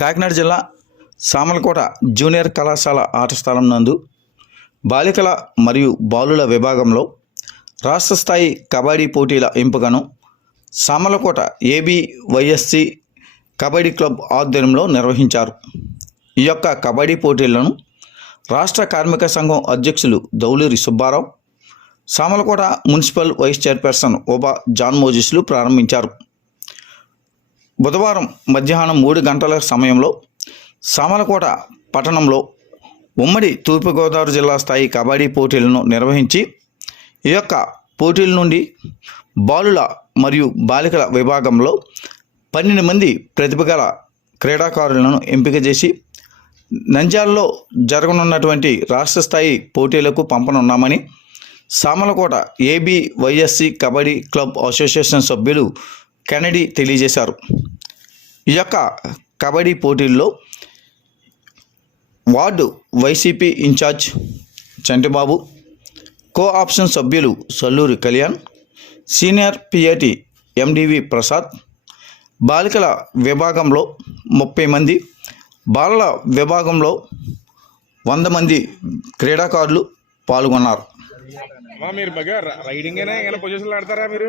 కాకినాడ జిల్లా సామలకోట జూనియర్ కళాశాల ఆట స్థలం నందు బాలికల మరియు బాలుల విభాగంలో రాష్ట్ర స్థాయి కబడ్డీ పోటీల ఎంపికను సామలకోట ఏబివైఎస్సి కబడ్డీ క్లబ్ ఆధ్వర్యంలో నిర్వహించారు. ఈ యొక్క కబడ్డీ పోటీలను రాష్ట్ర కార్మిక సంఘం అధ్యక్షులు Dauluri Subbarao Samalkota municipal vice chairperson Oba John మోజిస్లు ప్రారంభించారు. బుధవారం మధ్యాహ్నం మూడు గంటల సమయంలో సామలకోట పట్టణంలో ఉమ్మడి తూర్పుగోదావరి జిల్లా స్థాయి కబడ్డీ పోటీలను నిర్వహించి ఈ యొక్క పోటీల నుండి బాలుల మరియు బాలికల విభాగంలో పన్నెండు మంది ప్రతిభ గల క్రీడాకారులను ఎంపిక చేసి నంజాల్లో జరగనున్నటువంటి రాష్ట్ర స్థాయి పోటీలకు పంపనున్నామని Samalkota ABYSC kabaddi club association సభ్యులు కెనడీ తెలియజేశారు. ఈ యొక్క కబడ్డీ పోటీల్లో ward YCP incharge Chantibabu co option సభ్యులు Salluri Kalyan senior PIT MDV Prasad బాలికల విభాగంలో ముప్పై మంది బాలల విభాగంలో వంద మంది క్రీడాకారులు పాల్గొన్నారు. మీరు రైడింగ్ పొజిషన్లు ఆడతారా మీరు?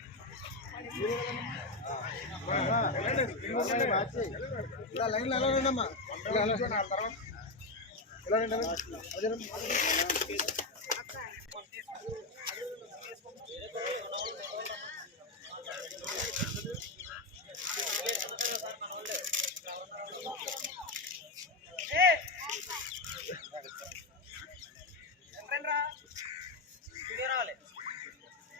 ఇక్కడ ఇలా ఎలా మీది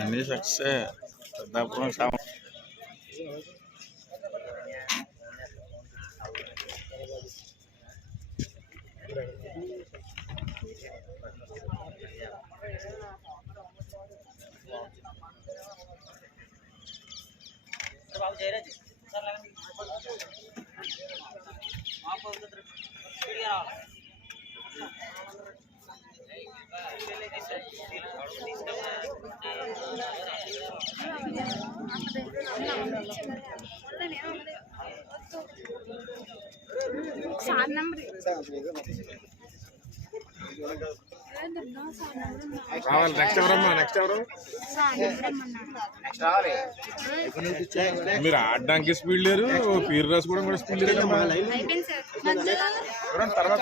అన్ని సక్సెస్ పెద్దాపురం సామ బాబు జయరాజ్ సార్ चार नंबर రావాలి. నెక్స్ట్ ఎవరమ్మా? నెక్స్ట్ ఎవరు? మీరు ఆడడానికి స్పీడ్ లేరు పీరు రాసి కూడా కూడా స్పీడ్ మధ్యలో తర్వాత?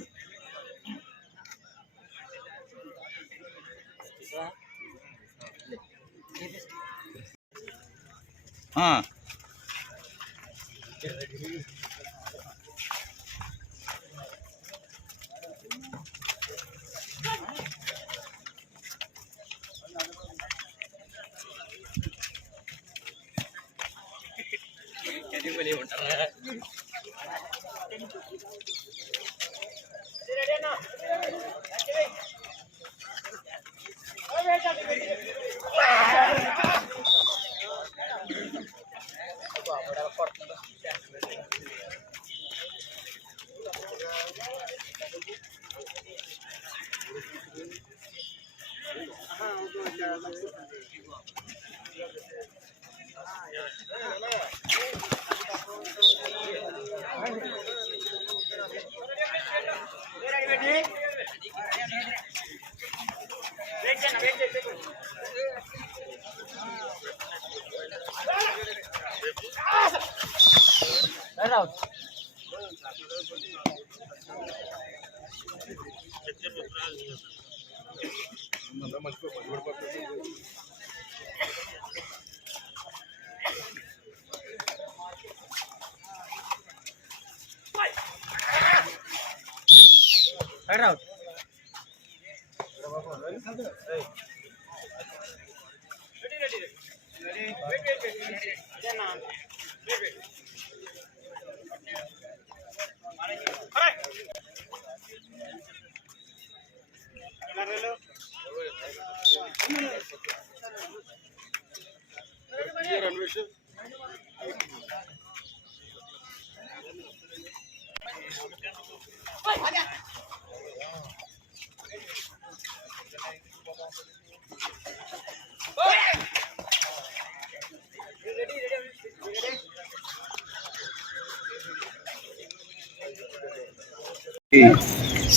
Mandar mais para o ఈ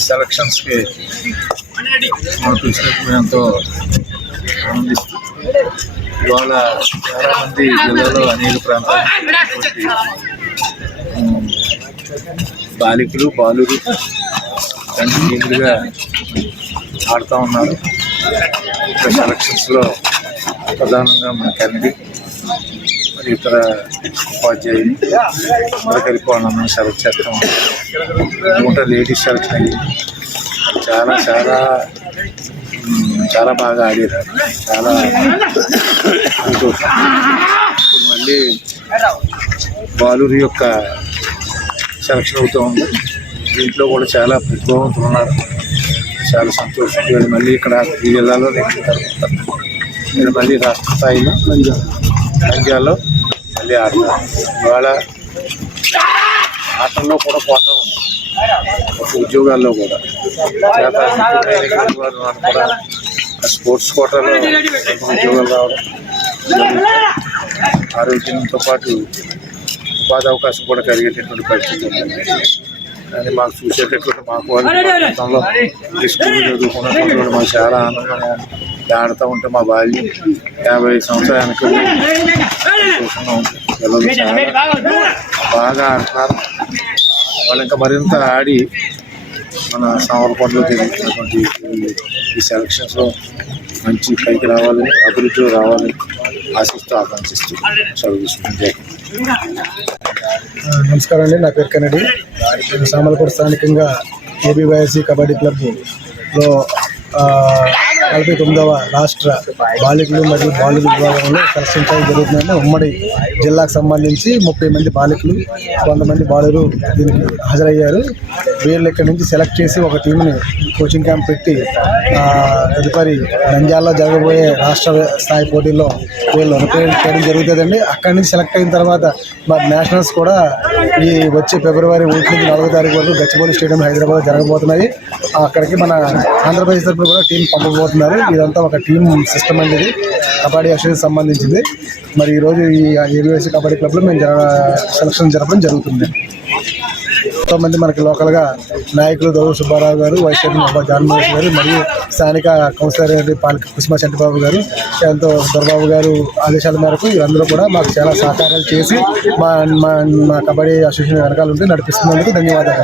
సెలక్షన్స్కి మనం పిలిచినప్పుడు ఎంతో ఆనందిస్తూ ఇవాళ చాలా మంది జిల్లాలో అనేక ప్రాంతాలు బాలికలు బాలురు రెండు టీములుగా ఆడుతూ ఉన్నారు. ఇక్కడ సెలక్షన్స్లో ప్రధానంగా మన కెనడి మరి ఇతర ఉపాధ్యాయులు అందరూ కలిపి వాళ్ళందరూ సెలెక్ట్ చేస్తాం ఇంకా లేడీస్ సెలక్షన్ అయ్యి చాలా చాలా చాలా బాగా ఆడారు. చాలా ఇప్పుడు మళ్ళీ బాలూరు యొక్క సెలక్షన్ అవుతూ ఉంది. దీంట్లో కూడా చాలా ప్రతిభావంతులు ఉన్నారు. చాలా సంతోషం వీళ్ళు మళ్ళీ ఇక్కడ ఈ జిల్లాలో నేను మళ్ళీ రాష్ట్ర స్థాయిలో నంద్యాలలో మళ్ళీ ఆడతారు ఇవాళ ఆటల్లో కూడా కోట ఉద్యోగాల్లో కూడా. కూడా స్పోర్ట్స్ కోటాలో ఉద్యోగాలు రావడం. ఆరోగ్యంతో పాటు ఉపాధి అవకాశం కూడా కలిగేటటువంటి పరిస్థితి కానీ మాకు చూసేటటువంటి మాకు వాళ్ళు గతంలో స్కూల్ చదువుకున్నటువంటి వాళ్ళు మాకు చాలా ఆనందంగా ఆడుతూ ఉంటే మా బాల్యం యాభై సంవత్సరానికి బాగా ఆడుతున్నారు వాళ్ళు ఇంకా మరింత ఆడి మన సమర్పణలో జరిగినటువంటి ఈ- సెలక్షన్స్లో మంచి పైకి రావాలని అభివృద్ధిలో రావాలని ఆశిస్తూ ఆకాంక్షిస్తూ సెలవు తీసుకుంటే. నమస్కారం అండి. నా పేరు కన్నడి సామలపూర్ స్థానికంగా ఏబీవైఎస్సి కబడ్డీ క్లబ్లో నలభై తొమ్మిదవ రాష్ట్ర బాలికలు మరియు బాలుల విభాగంలో సెలక్షన్ జరుగుతుందని ఉమ్మడి జిల్లాకు సంబంధించి ముప్పై మంది బాలికలు వంద మంది బాలురు దీనికి హాజరయ్యారు. వీళ్ళు ఇక్కడ నుంచి సెలెక్ట్ చేసి ఒక టీంని కోచింగ్ క్యాంప్ పెట్టి తదుపరి నంద్యాలలో జరగబోయే రాష్ట్ర స్థాయి పోటీల్లో వీళ్ళు రిప్రజెంట్ చేయడం జరుగుతుందండి. అక్కడి నుంచి సెలెక్ట్ అయిన తర్వాత మరి నేషనల్స్ కూడా ఈ వచ్చే ఫిబ్రవరి ఒకటి నుంచి నాలుగో తారీఖు వరకు గచ్చిబౌలి స్టేడియం హైదరాబాద్ జరగబోతున్నాయి. అక్కడికి మన ఆంధ్రప్రదేశ్ తరఫున కూడా టీం పంపబోతున్నారు. ఇదంతా ఒక టీం సిస్టమ్ అనేది కబడ్డీ అసోసియేషన్ సంబంధించింది. మరి ఈరోజు ఈ ఏబిఎస్సి కబడ్డీ క్లబ్లో మేము జర సెలక్షన్ జరపడం జరుగుతుంది. ఎంతో మంది మనకి లోకల్గా నాయకులు దౌ సుబ్బారావు గారు వైస్ చైర్మన్ జగన్మోహన్ గారు మరియు స్థానిక కౌన్సిలర్ అయినటువంటి పాలక కుసుమ చంటిబాబు గారు ఎంతో దొరబాబు గారు ఆదేశాల మేరకు వీరందరూ కూడా మాకు చాలా సహకారాలు చేసి మా మా మా కబడ్డీ అసోసియేషన్ వెనకాల ఉంటే నడిపిస్తున్నందుకు ధన్యవాదాలు.